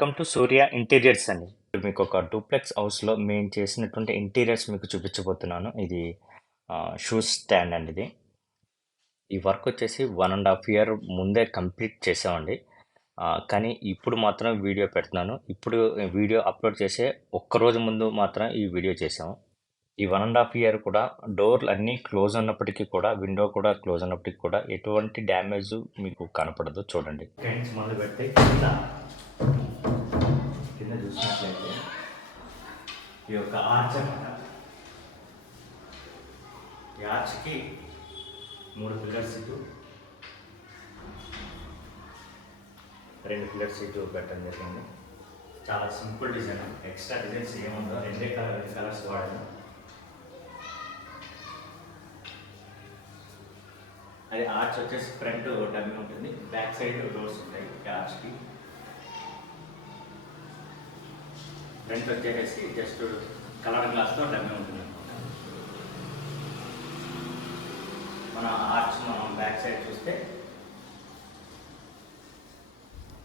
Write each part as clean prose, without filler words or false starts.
Welcome to Surya interiors అండి. ఇప్పుడు మీకు ఒక డూప్లెక్స్ హౌస్లో మేము చేసినటువంటి ఇంటీరియర్స్ మీకు చూపించబోతున్నాను. ఇది షూస్ స్టాండ్ అండి. ఇది ఈ వర్క్ వచ్చేసి 1.5 year ముందే కంప్లీట్ చేసామండి. కానీ ఇప్పుడు మాత్రం వీడియో పెడుతున్నాను. ఇప్పుడు వీడియో అప్లోడ్ చేసే ఒక్కరోజు ముందు మాత్రం ఈ వీడియో చేసాము. ఈ 1.5 year కూడా డోర్లు అన్నీ క్లోజ్ ఉన్నప్పటికీ కూడా, విండో కూడా క్లోజ్ ఉన్నప్పటికీ కూడా ఎటువంటి డ్యామేజ్ మీకు కనపడదు. చూడండి. ఫ్రెండ్స్ మొదలు పెడితే కింద చూసినట్లయితే ఈ యొక్క ఆర్చ్ అన్నమాట. ఈ ఆర్చ్కి 3 పిల్లర్స్ ఇటు, 2 పిల్లర్స్ ఇటు పెట్టడం జరిగింది. చాలా సింపుల్ డిజైన్, ఎక్స్ట్రా డిజైన్స్ ఏముందో 2 కలర్స్ వాడాను. అది ఆర్చ్ వచ్చేసి ఫ్రంట్ డబ్బి ఉంటుంది, బ్యాక్ సైడ్ డోర్స్ ఉంటాయి. ఆర్చ్కి ఫ్రంట్ వచ్చేసి జస్ట్ కలర్ గ్లాస్తో డబ్బి ఉంటుంది. మన ఆర్చ్ మనం బ్యాక్ సైడ్ చూస్తే,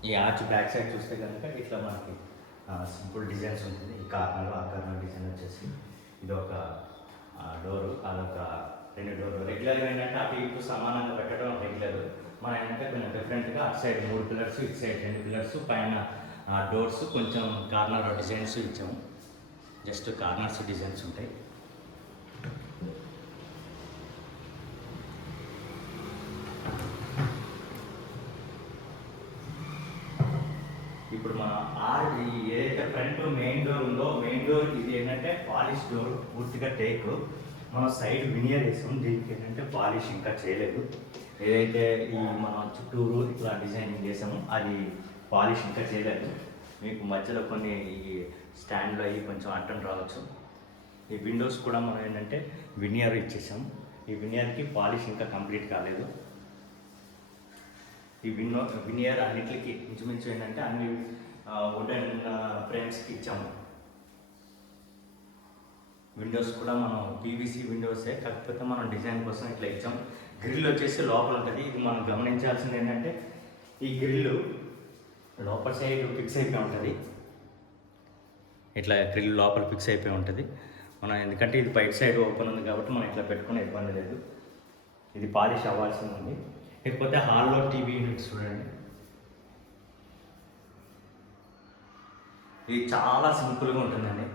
ఈ ఆర్చ్ బ్యాక్ సైడ్ చూస్తే కనుక ఇట్లా మనకి సింపుల్ డిజైన్స్ ఉంటుంది. ఈ కార్నర్, ఆ కార్నర్ డిజైన్ వచ్చేసి ఇది ఒక డోరు, అదొక 2 డోర్లు. రెగ్యులర్గా ఏంటంటే అటు ఇటు సమానంగా పెట్టడం రెగ్యులర్. మనం ఏంటంటే కొంచెం డిఫరెంట్గా అటు సైడ్ 3 పిల్లర్స్, ఇటు సైడ్ 2 పిల్లర్స్, పైన డోర్స్ కొంచెం కార్నర్ డిజైన్స్ ఇచ్చాము. జస్ట్ కార్నర్స్ డిజైన్స్ ఉంటాయి. ఇప్పుడు మన ఏదైతే ఫ్రంట్ మెయిన్ డోర్ ఉందో, మెయిన్ డోర్ ఇది ఏంటంటే పాలిష్ డోర్, పూర్తిగా టేక్. మనం సైడ్ వినియర్ వేసాం. దీనికి ఏంటంటే పాలిష్ ఇంకా చేయలేదు. ఏదైతే ఈ మనం చుట్టూరు ఇట్లా డిజైనింగ్ చేసామో అది పాలిష్ ఇంకా చేయలేదు. మీకు మధ్యలో కొన్ని ఈ స్టాండ్లో అవి కొంచెం అడ్డం రావచ్చు. ఈ విండోస్ కూడా మనం ఏంటంటే వినియర్ ఇచ్చేసాము. ఈ వినియర్కి పాలిష్ ఇంకా కంప్లీట్ కాలేదు. ఈ వినియర్ అన్నిటికి ఇంచుమించు ఏంటంటే అన్ని వుడెన్ ఫ్రేమ్స్కి ఇచ్చాము. విండోస్ కూడా మనం పీవీసీ విండోసే, కాకపోతే మనం డిజైన్ కోసం ఇట్లా ఇచ్చాం. గ్రిల్ వచ్చేసి లోపల ఉంటుంది. ఇది మనం గమనించాల్సింది ఏంటంటే ఈ గ్రిల్ లోపల సైడ్ ఫిక్స్ అయిపోయి ఉంటుంది. ఇట్లా గ్రిల్ లోపల ఫిక్స్ అయిపోయి ఉంటుంది. మనం ఎందుకంటే ఇది బయట సైడ్ ఓపెన్ ఉంది కాబట్టి మనం ఇట్లా పెట్టుకునే ఇబ్బంది లేదు. ఇది పాలిష్ అవ్వాల్సింది ఉంది. లేకపోతే హాల్లో టీవీ యూనిట్స్ చూడండి. ఇది చాలా సింపుల్గా ఉంటుందండి.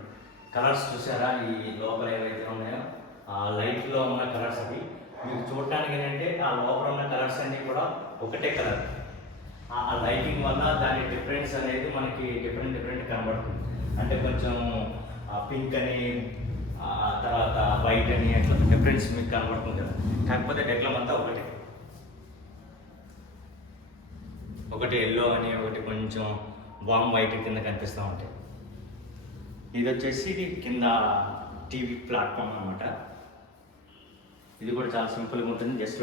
కలర్స్ చూసారా, ఈ లోపల ఏవైతే ఉన్నాయో ఆ లైట్లో ఉన్న కలర్స్ అవి మీకు చూడటానికి ఏంటంటే ఆ లోపల ఉన్న కలర్స్ అన్నీ కూడా ఒకటే కలర్. ఆ లైటింగ్ వల్ల దాని డిఫరెన్స్ అనేది మనకి డిఫరెంట్ కనబడుతుంది. అంటే కొంచెం పింక్ అని, తర్వాత వైట్ అని, అట్లా డిఫరెన్స్ మీకు కనబడుతుంది కదా. కాకపోతే డెక్లం అంతా ఒకటి ఎల్లో అని, ఒకటి కొంచెం వామ్ వైట్ కింద కనిపిస్తూ ఉంటాయి. ఇది వచ్చేసి ఇది కింద టీవీ ప్లాట్ఫామ్ అనమాట. ఇది కూడా చాలా సింపుల్గా ఉంటుంది. Just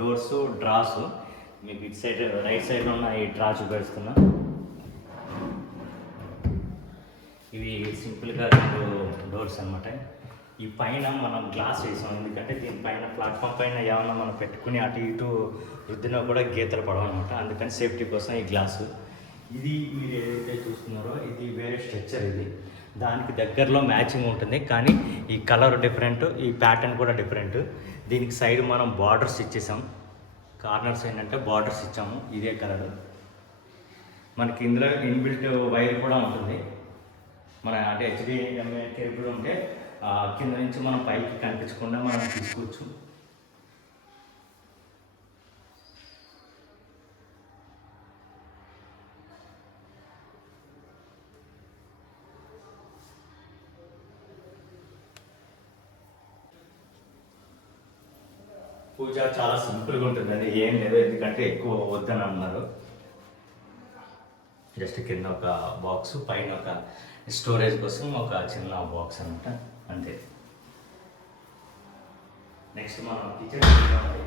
doors, draws. మీకు ఇటు సైడ్ రైట్ సైడ్లో ఉన్న ఈ డ్రా చూపిస్తున్నా. ఇవి సింపుల్గా 2 డోర్స్ అనమాట. ఈ పైన మనం గ్లాస్ వేసాం, ఎందుకంటే దీనిపైన ప్లాట్ఫామ్ పైన ఏమన్నా మనం పెట్టుకుని అటు ఇటు రుద్దినా కూడా గీతలు పడవన్నమాట. అందుకని సేఫ్టీ కోసం ఈ గ్లాసు. ఇది మీరు ఏదైతే చూస్తున్నారో ఇది వేరే స్ట్రక్చర్. ఇది దానికి దగ్గరలో మ్యాచింగ్ ఉంటుంది, కానీ ఈ కలర్ డిఫరెంట్, ఈ ప్యాటర్న్ కూడా డిఫరెంట్. దీనికి సైడ్ మనం బార్డర్స్ ఇచ్చేసాం. కార్నర్స్ ఏంటంటే బార్డర్స్ ఇచ్చాము. ఇదే కలర్. మనకి ఇందులో ఇన్బిల్ట్ వైర్ కూడా ఉంటుంది. మన అంటే HDMI కేబుల్ ఉంటే కింద నుంచి మనం పైకి కనిపించకుండా మనం తీసుకోవచ్చు. పూజ చాలా సింపుల్గా ఉంటుందండి, ఏం లేదు. ఎందుకంటే ఎక్కువ వద్దని అన్నారు. జస్ట్ కింద ఒక బాక్స్, పైన ఒక స్టోరేజ్ కోసం ఒక చిన్న బాక్స్ అనమాట, అంతే. నెక్స్ట్ మనం కిచెన్ చూడాలి.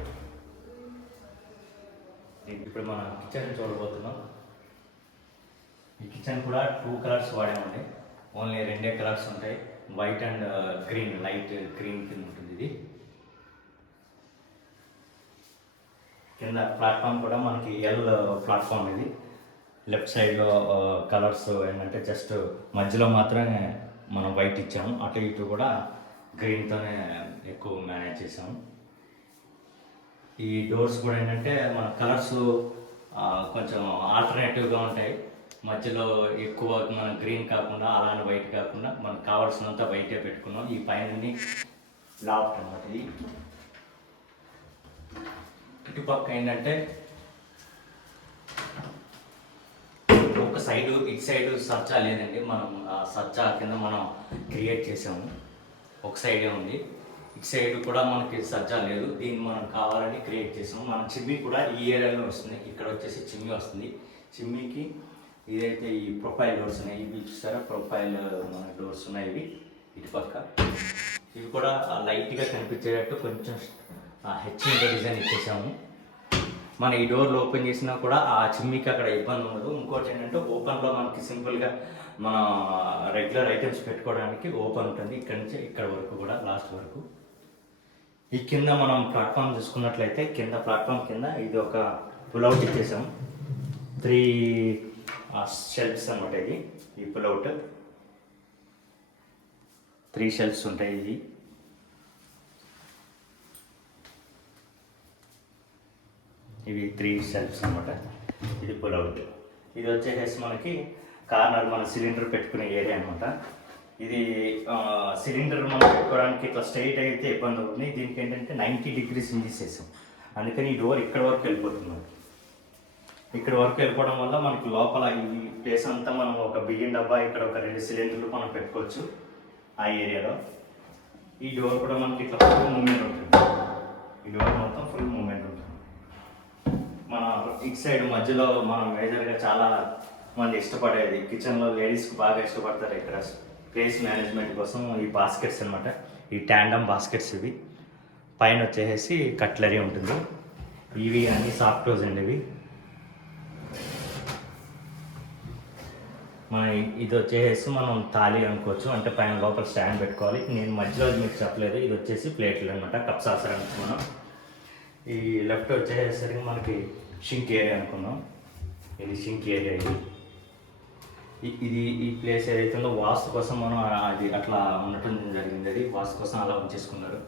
ఇప్పుడు మనం కిచెన్ చూడబోతున్నాం. ఈ కిచెన్ కూడా 2 కలర్స్ వాడామండి. ఓన్లీ 2 కలర్స్ ఉంటాయి, white and green. Light green కింద ఉంటుంది ఇది. కింద ప్లాట్ఫామ్ కూడా మనకి ఎల్ ప్లాట్ఫామ్ ఇది. లెఫ్ట్ సైడ్లో కలర్స్ ఏంటంటే జస్ట్ మధ్యలో మాత్రమే మనం వైట్ ఇచ్చాము, అటు ఇటు కూడా గ్రీన్తోనే ఎక్కువ మేనేజ్ చేసాము. ఈ డోర్స్ కూడా ఏంటంటే మన కలర్స్ కొంచెం ఆల్టర్నేటివ్గా ఉంటాయి. మధ్యలో ఎక్కువ మన గ్రీన్ కాకుండా అలానే వైట్ కాకుండా మనకు కావాల్సినంత వైటే పెట్టుకున్నాం. ఈ పైన లాఫ్ట్ అనమాట. ఇది ఇటుపక్క ఏంటంటే ఒక సైడు ఇటు సైడు సజ్జా లేదండి, మనం సజ్జా కింద మనం క్రియేట్ చేసాము. ఒక సైడే ఉంది, ఇటు సైడ్ కూడా మనకి సజ్జా లేదు, దీన్ని మనం కావాలని క్రియేట్ చేసాము. మన చిమ్మి కూడా ఈ ఏరియాలో వస్తుంది. ఇక్కడ వచ్చేసి చిమ్మి వస్తుంది. చిమ్మికి ఇదైతే ఈ ప్రొఫైల్ డోర్స్ ఉన్నాయి, ఇవి చూస్తారా ప్రొఫైల్ మన డోర్స్ ఉన్నాయి. ఇవి ఇటుపక్క ఇవి కూడా లైట్గా కనిపించేటట్టు కొంచెం హెచ్చింగ్ డిజైన్ ఇచ్చేసాము. మన ఈ డోర్లు ఓపెన్ చేసినా కూడా ఆ చిమ్మికి అక్కడ ఇబ్బంది ఉండదు. ఇంకోటి ఏంటంటే ఓపెన్లో మనకి సింపుల్గా మన రెగ్యులర్ ఐటమ్స్ పెట్టుకోవడానికి ఓపెన్ ఉంటుంది. ఇక్కడ నుంచి ఇక్కడ వరకు కూడా లాస్ట్ వరకు. ఈ కింద మనం ప్లాట్ఫామ్ చూసుకున్నట్లయితే కింద ప్లాట్ఫామ్ కింద ఇది ఒక పుల్అవుట్ ఇచ్చేసాం. 3 షెల్ఫ్స్ అనమాట. ఇది ఈ పుల్అవుట్ 3 షెల్ఫ్స్ ఉంటాయి. ఇవి 3 షెల్ఫ్స్ అనమాట. ఇది పుల్అవుట్. ఇది వచ్చేసి మనకి కార్నర్ మన సిలిండర్ పెట్టుకునే ఏరియా అనమాట. ఇది సిలిండర్ మనం పెట్టుకోవడానికి ఇట్లా స్ట్రైట్ అయితే ఇబ్బంది అవుతుంది. దీనికి ఏంటంటే 90 డిగ్రీస్ చేసాం, అందుకని ఈ డోర్ ఇక్కడ వరకు వెళ్ళిపోతుంది. ఇక్కడ వరకు వెళ్ళిపోవడం వల్ల మనకి లోపల ఈ ప్లేస్ అంతా మనం ఒక బియ్యం డబ్బా, ఇక్కడ ఒక 2 సిలిండర్లు మనం పెట్టుకోవచ్చు ఆ ఏరియాలో. ఈ డోర్ కూడా మనకి ఇట్లా ఫుల్ మూమెంట్ ఉంటుంది. ఈ డోర్ మొత్తం ఫుల్ మూమెంట్ ఉంటుంది. మన ఇటు సైడ్ మధ్యలో మనం మేజర్గా చాలా మంది ఇష్టపడేది, కిచెన్లో లేడీస్కి బాగా ఇష్టపడతారు ఇక్కడ ప్లేస్ మేనేజ్మెంట్ కోసం ఈ బాస్కెట్స్ అనమాట. ఈ ట్యాండమ్ బాస్కెట్స్. ఇవి పైన వచ్చేసి కట్లరీ ఉంటుంది. ఇవి అన్ని సాఫ్ట్ క్లోజ్ అండి. ఇవి మన ఇది వచ్చేసి మనం తాళి అనుకోవచ్చు, అంటే పైన లోపల స్టాండ్ పెట్టుకోవాలి. నేను మధ్యలో మీకు చెప్పలేదు, ఇది వచ్చేసి ప్లేట్లు అనమాట, కప్ సాసర్ అనుకున్నాం. ఈ లెఫ్ట్ వచ్చేసరికి మనకి షింక్ ఏరియా అనుకున్నాం. ఇది షింక్ ఏరియా. ఇది ఈ ప్లేస్ ఏదైతే ఉందో వాస్తు కోసం మనం అది అట్లా ఉండటం జరిగింది. అది వాస్తు కోసం అలా ఉంచేసుకున్నారు.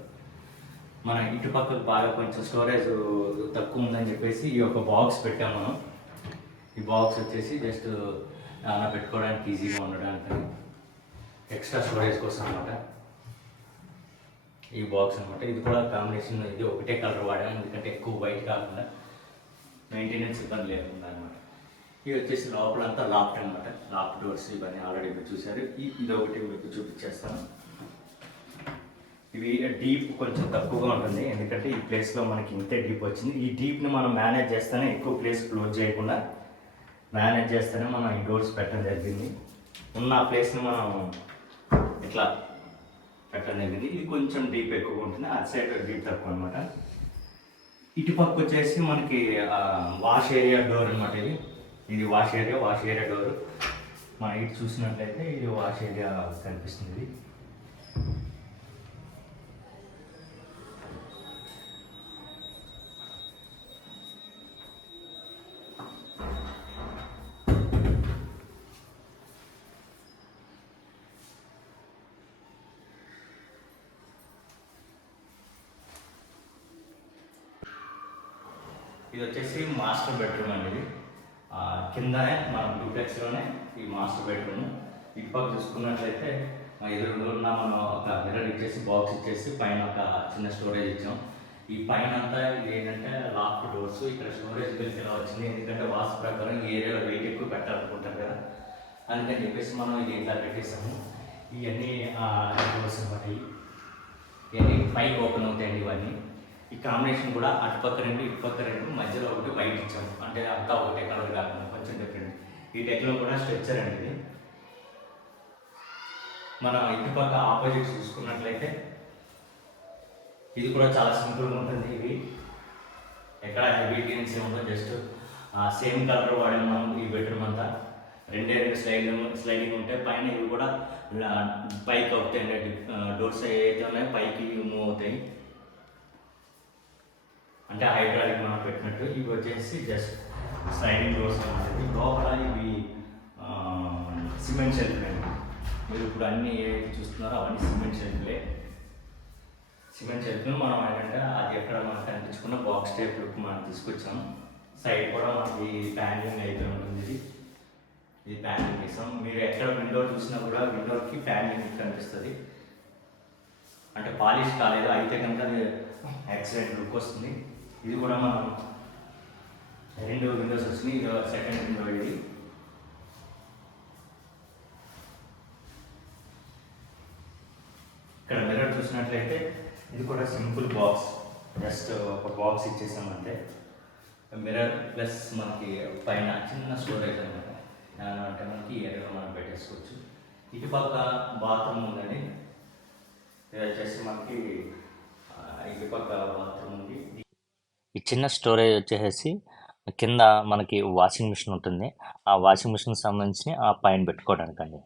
మన ఇటుపక్కకు బాగా కొంచెం స్టోరేజ్ తక్కువ ఉందని చెప్పేసి ఈ యొక్క బాక్స్ పెట్టాము మనం. ఈ బాక్స్ వచ్చేసి జస్ట్ అలా పెట్టుకోవడానికి ఈజీగా ఉండడానికి ఎక్స్ట్రా స్టోరేజ్ కోసం అనమాట ఈ బాక్స్ అనమాట. ఇది కూడా కాంబినేషన్, ఇది ఒకటే కలర్ వాడాము ఎందుకంటే ఎక్కువ వైట్ కాకుండా మెయింటెనెన్స్ ఇబ్బంది లేకుండా అనమాట. ఇవి వచ్చేసి లోపలంతా లాఫ్ట్ అనమాట. లాఫ్ట్ డోర్స్ ఇవన్నీ ఆల్రెడీ మీరు చూసారు. ఇది ఒకటి మీకు చూపించేస్తాను. ఇవి డీప్ కొంచెం తక్కువగా ఉంటుంది, ఎందుకంటే ఈ ప్లేస్లో మనకి ఇంతే డీప్ వచ్చింది. ఈ డీప్ని మనం మేనేజ్ చేస్తేనే, ఎక్కువ ప్లేస్ క్లోజ్ చేయకుండా మేనేజ్ చేస్తేనే మనం ఈ డోర్స్ పెట్టడం జరిగింది. ఉన్న ప్లేస్ని మనం ఇట్లా పెట్టడం జరిగింది. ఇది కొంచెం డీప్ ఎక్కువగా ఉంటుంది, అటు సైడ్ డీప్ తక్కువ అనమాట. ఇటుపక్క వచ్చేసి మనకి వాష్ ఏరియా డోర్ అనమాట. ఇది వాష్ ఏరియా డోర్. మనం ఇటు చూసినట్లయితే ఇది వాష్ ఏరియా కనిపిస్తుంది. ఇది వచ్చేసి మాస్టర్ బెడ్రూమ్ అండి. కిందనే మన డూప్లెక్స్లోనే ఈ మాస్టర్ బెడ్రూమ్. ఇటుపక్క చూసుకున్నట్లయితే ఎదురున్న మనం ఒక మిర్రర్ ఇచ్చేసి, బాక్స్ ఇచ్చేసి, పైన ఒక చిన్న స్టోరేజ్ ఇచ్చాం. ఈ పైన అంతా ఇది ఏంటంటే లాక్ డోర్స్. ఇక్కడ స్టోరేజ్ బిల్స్ ఎలా వచ్చింది, ఎందుకంటే వాస్తు ప్రకారం ఈ ఏరియాలో వెయిట్ ఎక్కువ పెట్టాలనుకుంటారు కదా, అందుకని చెప్పేసి మనం ఇది ఇట్లా పెట్టేసాము. ఇవన్నీ డోర్స్ అనమాట. ఇవన్నీ పైకి ఓపెన్ అవుతాయండి ఇవన్నీ. ఈ కాంబినేషన్ కూడా అటుపక్క 2 ఇటుపక్క 2, మధ్యలో ఒకటి వైట్ ఇచ్చాము, అంటే అంతా ఒకటే కలర్ కాకుండా కొంచెం డిఫరెంట్. ఈ డెక్లో కూడా స్ట్రెచ్చర్ అండి ఇది. మన ఇటుపక్క ఆపోజిట్ చూసుకున్నట్లయితే ఇది కూడా చాలా సింపుల్గా ఉంటుంది. ఇది ఎక్కడ హెవీ గ్రీన్స్ ఏముందో, జస్ట్ సేమ్ కలర్ వాడాము మనం. ఈ బెడ్రూమ్ అంతా 2 స్లైడింగ్ ఉంటాయి. పైన ఇవి కూడా పైకి అవుతాయండి. డోర్స్ ఏవైతే ఉన్నాయో పైకి మూవ్ అవుతాయి, అంటే హైడ్రాలిక్ మనం పెట్టినట్టు. ఇవి వచ్చేసి జస్ట్ స్లైడింగ్ డోర్స్ ఉంటుంది. లోపల ఇవి సిమెంట్ షెల్ఫ్లే. మీరు ఇప్పుడు అన్నీ ఏవైతే చూస్తున్నారో అవన్నీ సిమెంట్ షెల్ఫ్లే. సిమెంట్ షెల్ఫ్ను మనం ఏంటంటే అది ఎక్కడ మనకు కనిపించుకున్న బాక్స్ టైప్ లుక్ మనం తీసుకొచ్చాము. సైడ్ కూడా మనకి ప్యానలింగ్ అయితే ఉంటుంది. ఇది ప్యానలింగ్ ఇస్తాం. మీరు ఎక్కడ విండో చూసినా కూడా విండోకి ప్యానలింగ్ కనిపిస్తుంది. అంటే పాలిష్ కాలేదు, అయితే కనుక అది ఎక్సలెంట్ లుక్ వస్తుంది. ఇది కూడా మనం 2 విండోస్ వచ్చినాయి. ఇది సెకండ్ విండో. ఇది ఇక్కడ మిర్రర్ చూసినట్లయితే ఇది కూడా సింపుల్ బాక్స్, జస్ట్ ఒక బాక్స్ ఇచ్చేసామంటే. మిర్రర్ ప్లస్ మనకి పైన చిన్న స్టోరేజ్ అనమాట. అంటే మనకి ఈ ఏరియాలో మనం పెట్టేసుకోవచ్చు. ఇటుపక్క బాత్రూమ్ ఉందండి. ఇది వచ్చేసి మనకి ఇటుపక్క బాత్రూమ్ ఉంది. ఈ చిన్న స్టోరేజ్ వచ్చేసి కింద మనకి వాషింగ్ మిషన్ ఉంటుంది. ఆ వాషింగ్ మిషన్కి సంబంధించి ఆ పైన పెట్టుకోవడానికి అండి.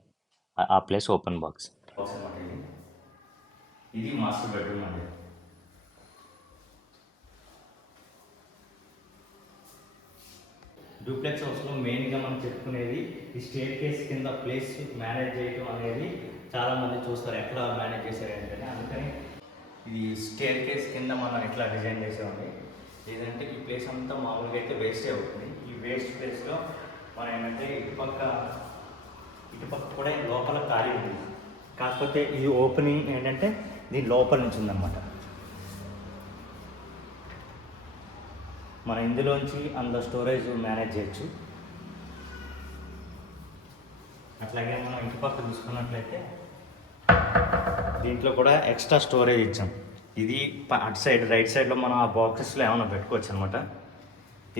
ఆ ప్లేస్ ఓపెన్ బాక్స్ అనమాట. ఇది మాస్టర్ బెడ్రూమ్ అండి. డూప్లెక్స్ హౌస్లో మెయిన్గా మనం చెప్పుకునేది ఈ స్టేర్ కేస్ కింద ప్లేస్ మేనేజ్ చేయడం అనేది చాలామంది చూస్తారు, ఎట్లా మేనేజ్ చేశారు ఏంటంటే. అందుకని ఇది స్టేర్ కేస్ కింద మనం ఎట్లా డిజైన్ చేసామండి. ఏదంటే ఈ ప్లేస్ అంతా మామూలుగా అయితే వేస్టే అవుతుంది. ఈ వేస్ట్ ప్లేస్లో మనం ఏంటంటే ఇటుపక్క కూడా లోపల ఖాళీ ఉంది. కాకపోతే ఈ ఓపెనింగ్ ఏంటంటే దీని లోపల నుంచి ఉందన్నమాట. మనం ఇందులోంచి అందులో స్టోరేజ్ మేనేజ్ చేయొచ్చు. అట్లాగే మనం ఇటుపక్క చూసుకున్నట్లయితే దీంట్లో కూడా ఎక్స్ట్రా స్టోరేజ్ ఇచ్చాం. ఇది అటు సైడ్ రైట్ సైడ్లో మనం ఆ బాక్సెస్లో ఏమైనా పెట్టుకోవచ్చు అనమాట.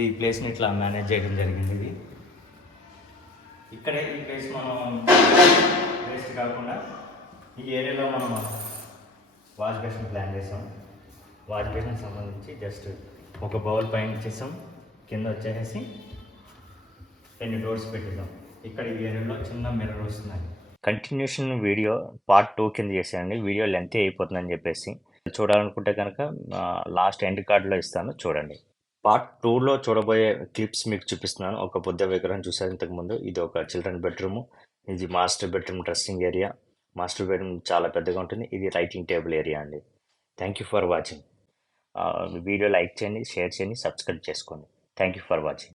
ఈ ప్లేస్ని ఇట్లా మేనేజ్ చేయడం జరిగింది. ఇది ఇక్కడే ఈ ప్లేస్ మనం వేస్ట్ కాకుండా ఈ ఏరియాలో మనం వాష్ బేసిన్ ప్లాన్ చేసాం. వాష్ బేసిన్కి సంబంధించి జస్ట్ ఒక బౌల్ పైన ఇచ్చేసాం. కింద వచ్చేసి 2 డోర్స్ పెట్టేద్దాం. ఇక్కడ ఈ ఏరియాలో చిన్న మిర్రర్ వస్తుందండి. కంటిన్యూషన్ వీడియో పార్ట్ 2 కింద చేశానండి. వీడియో లెంత్ అయిపోతుందని చెప్పేసి చూడాలనుకుంటే కనుక లాస్ట్ ఎండ్ కార్డులో ఇస్తాను, చూడండి. పార్ట్ 2లో చూడబోయే క్లిప్స్ మీకు చూపిస్తున్నాను. ఒక బుద్ధ విగ్రహం చూసారు ఇంతకుముందు. ఇది ఒక చిల్డ్రన్ బెడ్రూమ్. ఇది master bedroom dressing area. Master bedroom చాలా పెద్దగా ఉంటుంది. ఇది రైటింగ్ టేబుల్ ఏరియా అండి. Thank you for watching. Video like చేయండి, షేర్ చేయండి, సబ్స్క్రైబ్ చేసుకోండి. Thank you for watching.